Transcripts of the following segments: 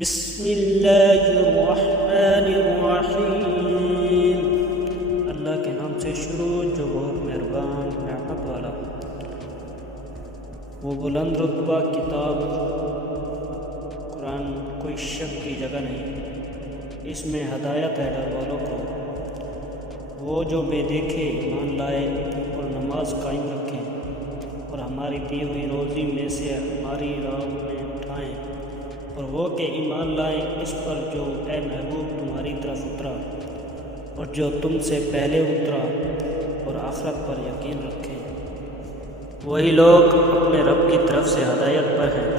بسم اللہ الرحمن الرحیم۔ اللہ کے نام سے شروع جو بہت مہربان رحمت والا۔ وہ بلند رتبہ کتاب قرآن کوئی شک کی جگہ نہیں، اس میں ہدایت ہے ڈر والوں کو، وہ جو بے دیکھے ایمان لائے اور نماز قائم رکھیں اور ہماری دی ہوئی روزی میں سے ہماری راہ میں اٹھائیں، اور وہ کہ ایمان لائیں اس پر جو اے محبوب تمہاری طرف اترا اور جو تم سے پہلے اترا، اور آخرت پر یقین رکھیں۔ وہی لوگ اپنے رب کی طرف سے ہدایت پر ہیں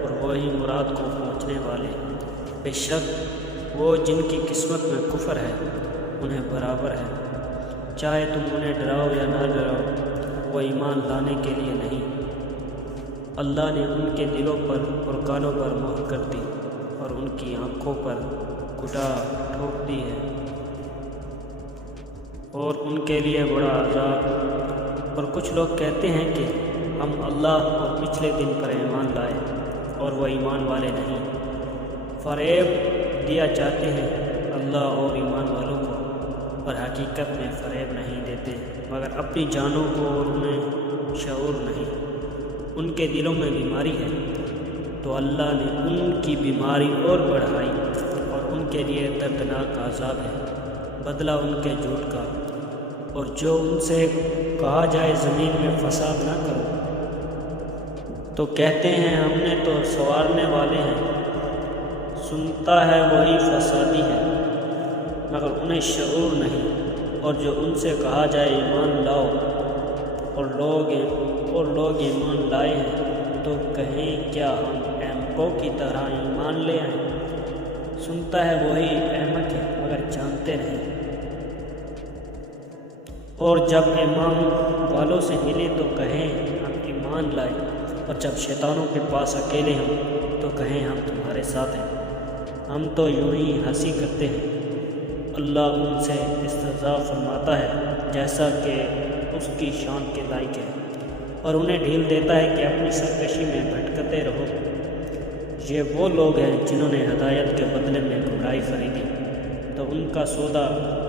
اور وہی مراد کو پہنچنے والے۔ بے شک وہ جن کی قسمت میں کفر ہے انہیں برابر ہے، چاہے تم انہیں ڈراؤ یا نہ ڈراؤ، وہ ایمان لانے کے لیے نہیں۔ اللہ نے ان کے دلوں پر اور کانوں پر مہر کر دی اور ان کی آنکھوں پر گھٹا ٹھوک دی ہے، اور ان کے لیے بڑا عذاب۔ اور کچھ لوگ کہتے ہیں کہ ہم اللہ اور پچھلے دن پر ایمان لائے، اور وہ ایمان والے نہیں۔ فریب دیا چاہتے ہیں اللہ اور ایمان والوں کو، اور حقیقت میں فریب نہیں دیتے مگر اپنی جانوں کو، اور انہیں شعور نہیں۔ ان کے دلوں میں بیماری ہے تو اللہ نے ان کی بیماری اور بڑھائی، اور ان کے لیے دردناک عذاب ہے، بدلہ ان کے جھوٹ کا۔ اور جو ان سے کہا جائے زمین میں فساد نہ کرو تو کہتے ہیں ہم نے تو سنوارنے والے ہیں، سنتا ہے وہی فسادی ہے مگر انہیں شعور نہیں۔ اور جو ان سے کہا جائے ایمان لاؤ اور لوگ ایمان لائے ہیں تو کہیں کیا ہم احمقوں کی طرح ایمان لے آئیں؟ سنتا ہے وہی احمق ہے مگر جانتے نہیں۔ اور جب ایمان والوں سے ملے تو کہیں ہم ایمان لائے، اور جب شیطانوں کے پاس اکیلے ہوں تو کہیں ہم تمہارے ساتھ ہیں، ہم تو یوں ہی ہنسی کرتے ہیں۔ اللہ ان سے استہزاء فرماتا ہے جیسا کہ اس کی شان کے لائق ہے، اور انہیں ڈھیل دیتا ہے کہ اپنی سرکشی میں بھٹکتے رہو۔ یہ وہ لوگ ہیں جنہوں نے ہدایت کے بدلے میں گمراہی خریدی تو ان کا سودا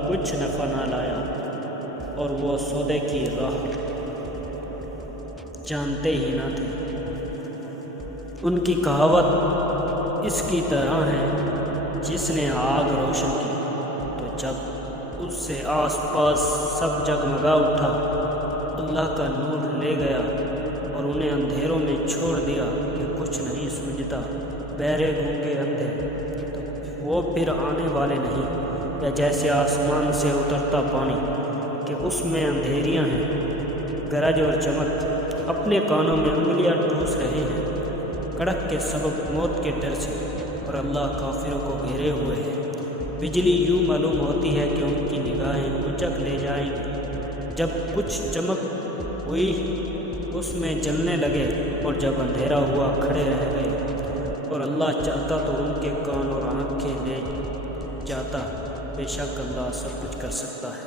کچھ نفع نہ لایا، اور وہ سودے کی راہ جانتے ہی نہ تھے۔ ان کی کہاوت اس کی طرح ہے، جس نے آگ روشن کی تو جب اس سے آس پاس سب جگمگا اٹھا، اللہ کا نور لے گیا اور انہیں اندھیروں میں چھوڑ دیا کہ کچھ نہیں سوجھتا۔ بہرے گونگے اندھے تو وہ پھر آنے والے نہیں، یا جیسے آسمان سے اترتا پانی کہ اس میں اندھیریاں ہیں۔ گرج اور چمک اپنے کانوں میں انگلیاں ٹھوس رہے ہیں، کڑک کے سبب موت کے ڈر سے، اور اللہ کافروں کو گھیرے ہوئے ہے۔ بجلی یوں معلوم ہوتی ہے کہ ان کی نگاہیں اچک لے جائیں گی۔ جب کچھ چمک ہوئی اس میں جلنے لگے، اور جب اندھیرا ہوا کھڑے رہ گئے۔ اور اللہ چاہتا تو ان کے کان اور آنکھیں لے جاتا، بے شک اللہ سب کچھ کر سکتا ہے۔